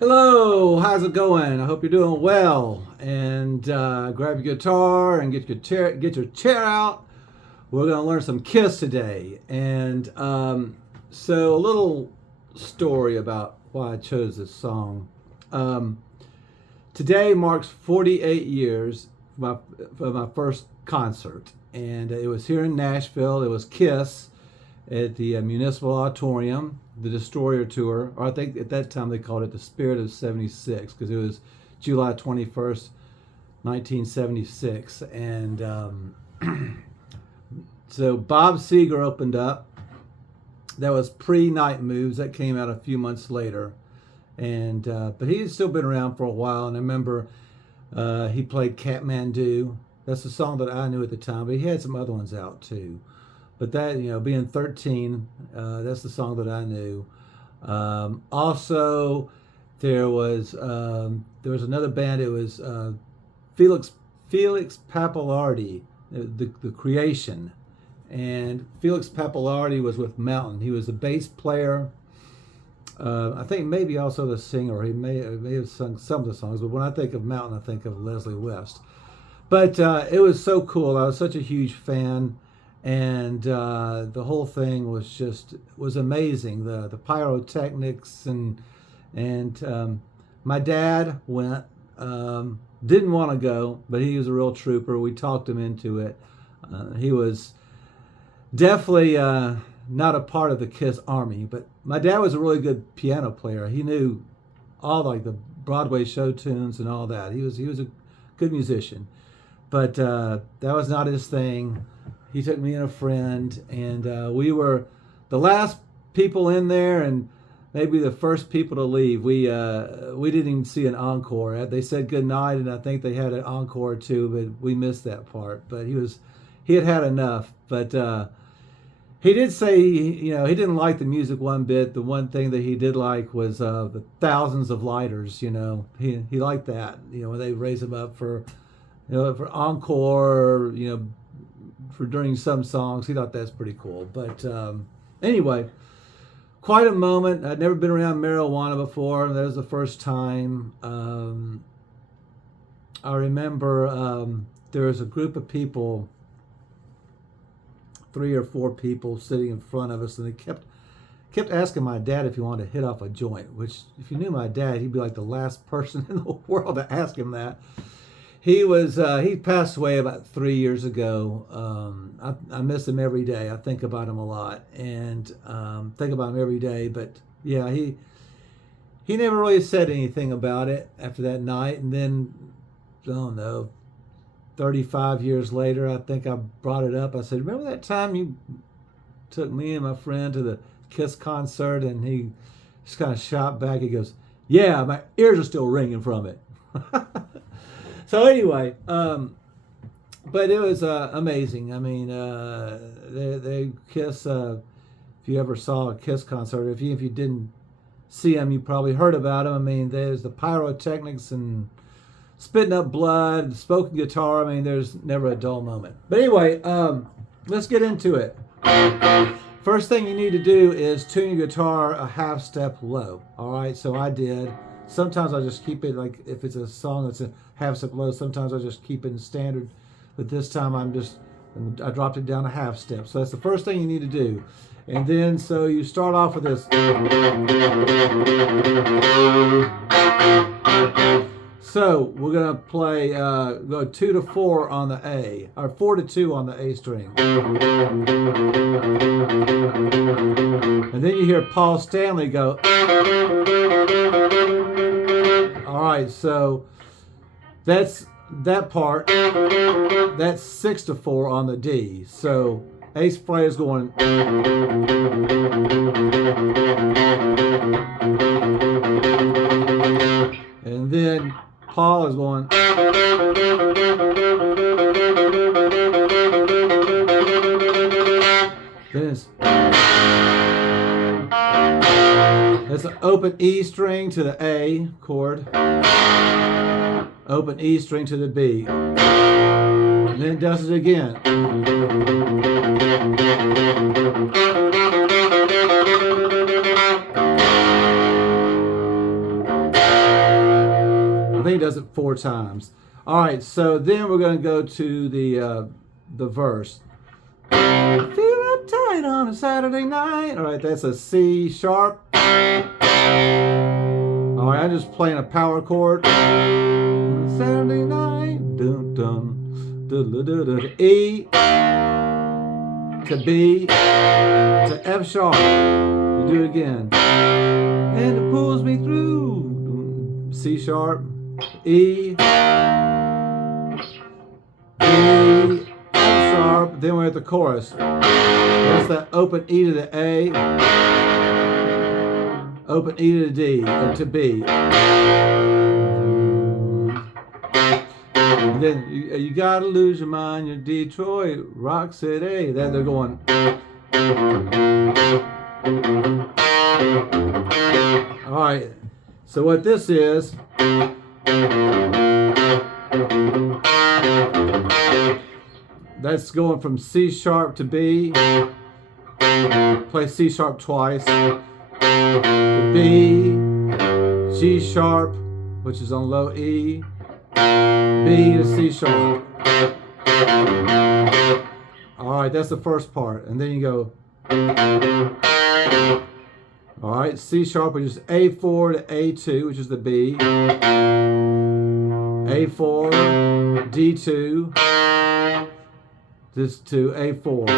Hello, how's it going? I hope you're doing well. And grab your guitar and get your chair out. We're going to learn some Kiss today. And so a little story about why I chose this song. Today marks 48 years for my first concert, and it was here in Nashville. It was Kiss at the Municipal Auditorium, the Destroyer Tour, or I think at that time they called it the Spirit of 76, because it was July 21st, 1976. And so Bob Seger opened up. That was pre-Night Moves. That came out a few months later. And but he had still been around for a while. And I remember he played Kathmandu. That's the song that I knew at the time, but he had some other ones out too. But that, being 13, that's the song that I knew. Also, there was another band. It was Felix Pappalardi, the Creation, and Felix Pappalardi was with Mountain. He was the bass player. I think maybe also the singer. He may have sung some of the songs, but when I think of Mountain, I think of Leslie West. But it was so cool. I was such a huge fan. And the whole thing was amazing. The pyrotechnics and my dad went. Didn't want to go, but he was a real trooper. We talked him into it. He was definitely not a part of the Kiss Army, but my dad was a really good piano player. He knew all like the Broadway show tunes and all that. He was a good musician, but that was not his thing. He took me and a friend, and we were the last people in there, and maybe the first people to leave. We didn't even see an encore. They said good night, and I think they had an encore too, but we missed that part. But he had had enough. But he did say he didn't like the music one bit. The one thing that he did like was the thousands of lighters. He liked that. When they raise them up for encore. For during some songs, he thought that's pretty cool. But anyway, quite a moment. I'd never been around marijuana before. That was the first time. I remember there was a group of people, 3 or 4 people sitting in front of us, and they kept asking my dad if he wanted to hit off a joint, which if you knew my dad, he'd be like the last person in the world to ask him that. He passed away about 3 years ago. I miss him every day. I think about him a lot and think about him every day. But yeah, he never really said anything about it after that night. And then, I don't know, 35 years later, I think I brought it up. I said, remember that time you took me and my friend to the Kiss concert? And he just kind of shot back. He goes, yeah, my ears are still ringing from it. So anyway, but it was amazing. I mean, they Kiss. If you ever saw a Kiss concert, if you didn't see them, you probably heard about them. I mean, there's the pyrotechnics and spitting up blood, smoking guitar. I mean, there's never a dull moment. But anyway, let's get into it. First thing you need to do is tune your guitar a half step low. All right, so I did. Sometimes I just keep it like if it's a song that's a half step low. Sometimes I just keep it in standard, but this time I dropped it down a half step. So that's the first thing you need to do. And then so you start off with this. So we're gonna play go 2 to 4 on the A, or 4 to 2 on the A string. And then you hear Paul Stanley go. All right, so that's that part. That's 6 to 4 on the D. So Ace player is going. And then Paul is going. Then that's an open E string to the A chord. Open E string to the B. And then it does it again. I think he does it 4 times. All right, so then we're going to go to the verse. Feel uptight on a Saturday night. All right, that's a C sharp. All right, I'm just playing a power chord. Saturday night. Dun dun. Dun, dun, dun, dun. E to B to F sharp. You do it again. And it pulls me through. C sharp. E, B, F sharp, then we're at the chorus. That's that open E to the A, open E to the D, to B. And then you gotta lose your mind, your Detroit Rock City. Then they're going. All right, so what this is. That's going from C sharp to B. Play C sharp twice. B, G sharp, which is on low E. B to C sharp. All right, that's the first part. And then you go. All right, C sharp, which is A4 to A2, which is the B. A4, D2, this to A4.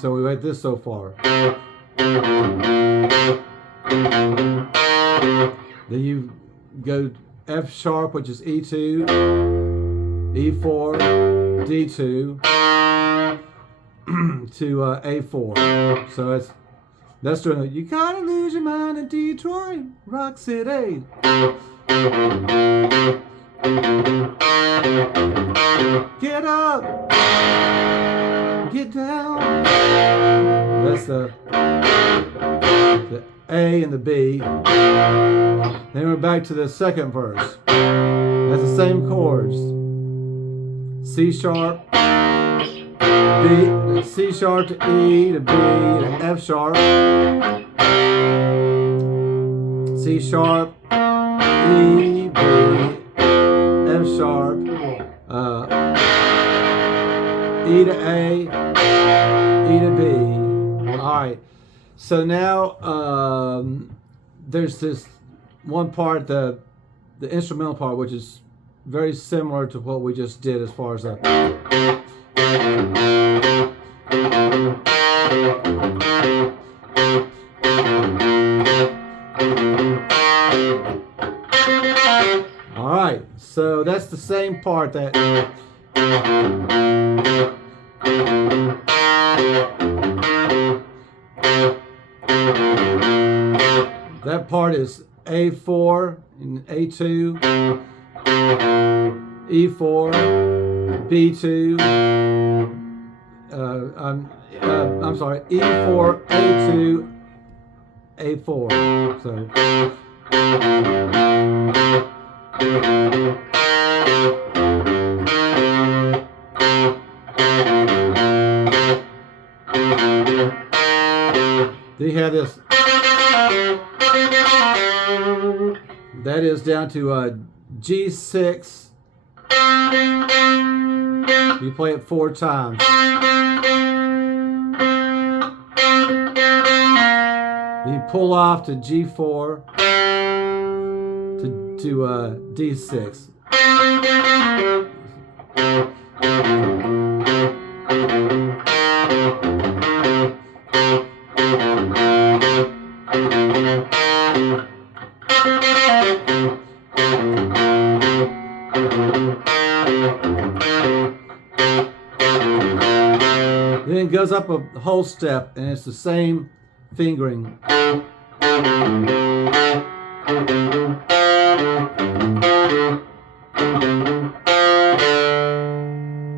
So we write this so far. Then you go F sharp, which is E2, E4, D2 to A4. So that's doing it. You gotta lose your mind in Detroit, Rock City. Get up, get down. That's the A and the B. Then we're back to the second verse. That's the same chords. C sharp, B, C sharp to E to B to F sharp. C sharp, E, B, F sharp, E to A, E to B. All right. So now there's this one part, the instrumental part, which is very similar to what we just did as far as all right, so that's the same part that that part is A4 and A2, E4, B2, I'm sorry, E4, A2, A4. So then you have this. That is down to G6. You play it 4 times. You pull off to G4, to to D6. Then it goes up a whole step, and it's the same fingering.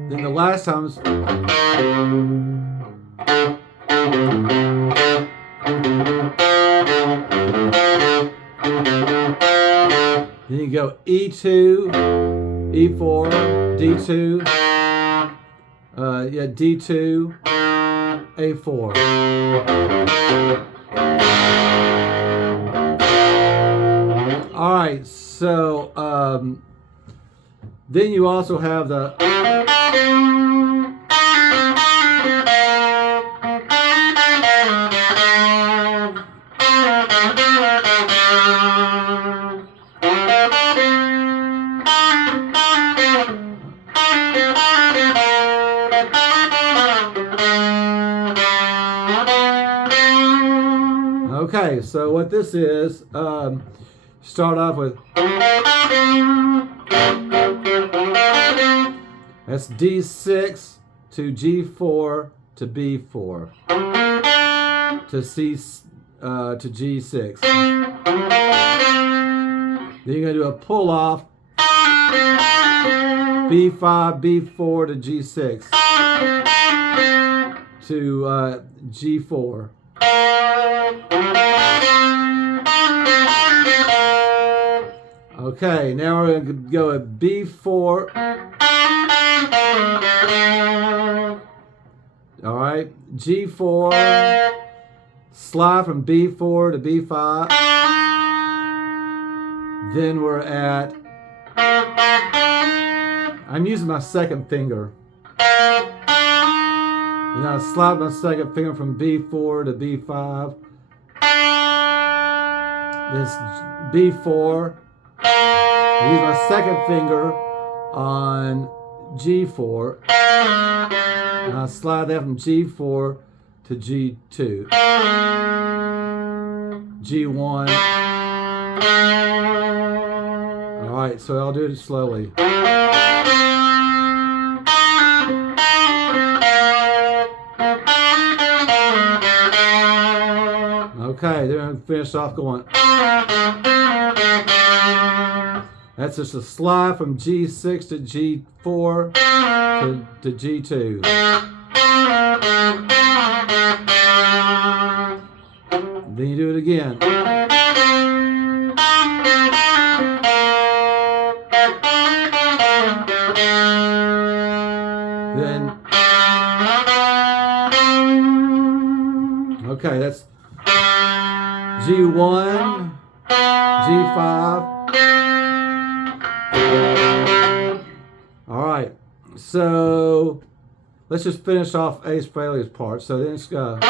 Then the last time is then you go E2, E4, D2, D2, A4. All right, so then you also have the okay, so what this is, start off with, that's D6 to G4 to B4 to C to G6. Then you're going to do a pull off, B5, B4 to G6 to G4. Okay, now we're going to go at B4. All right, G4, slide from B4 to B5. Then we're at, I'm using my second finger. And I slide my second finger from B4 to B5. This B4. I use my second finger on G4. And I slide that from G4 to G2. G1. Alright, so I'll do it slowly. Okay, then I'm finished off going. That's just a slide from G6 to G4 to G2. Then you do it again. Then, okay, that's G1, G5. All right, so let's just finish off Ace Frehley's part. So then it's go.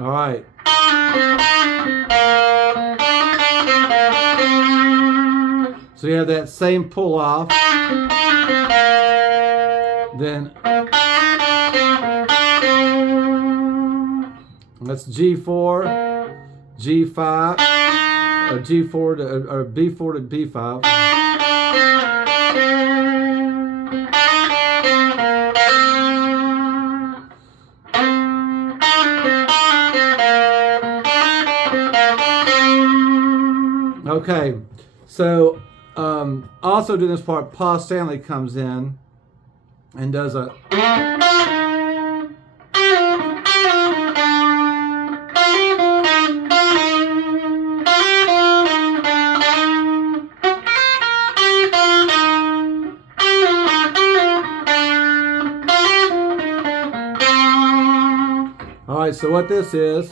All right. So you have that same pull off. Then that's G4, G5, G4 to, or B4 to B5. Okay, so also doing this part, Paul Stanley comes in and does a. All right, so what this is,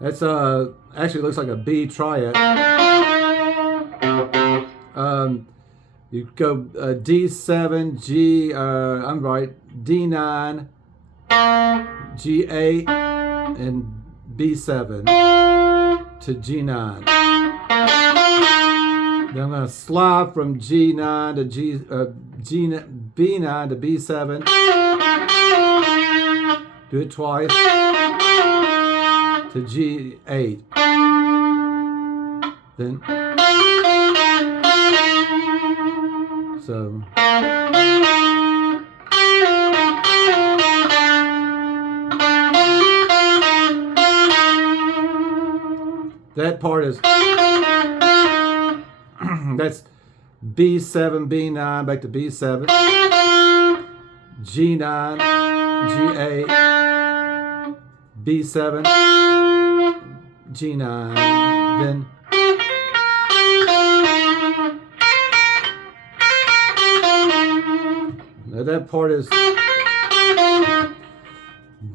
it's actually looks like a B triad. You go D7, I'm right, D9, G8, and B7 to G9. Then I'm going to slide from G9 to B9 to B7. Do it twice to G8. Then so that part is that's B7, B9, back to B7, G9, G8, B7, G9, then now that part is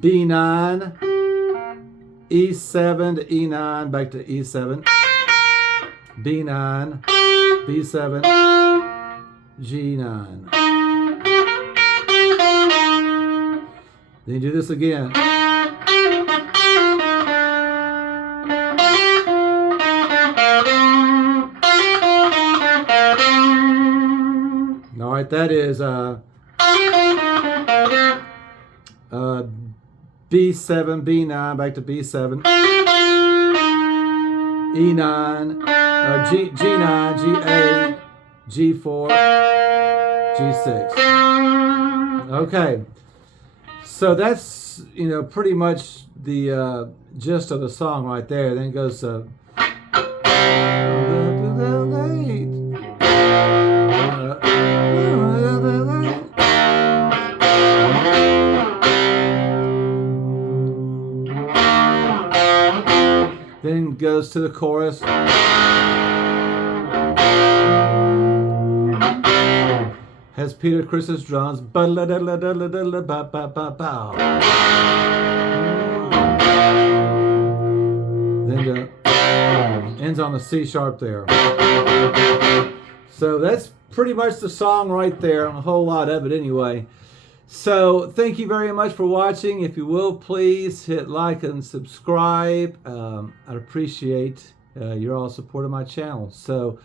B9, E7 to E9, back to E7, B9, B7, G9. Then you do this again. All right, that is B7, B9, back to B7, E9, G9, G8, G4, G6. Okay, so that's pretty much the gist of the song right there. Then it goes then goes to the chorus. Has Peter Chris's drums. Then ends on the C sharp there. So that's pretty much the song right there. A whole lot of it anyway. So thank you very much for watching. If you will, please hit like and subscribe. I'd appreciate your all support of my channel. So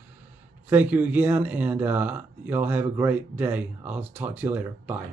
thank you again, and y'all have a great day. I'll talk to you later. Bye.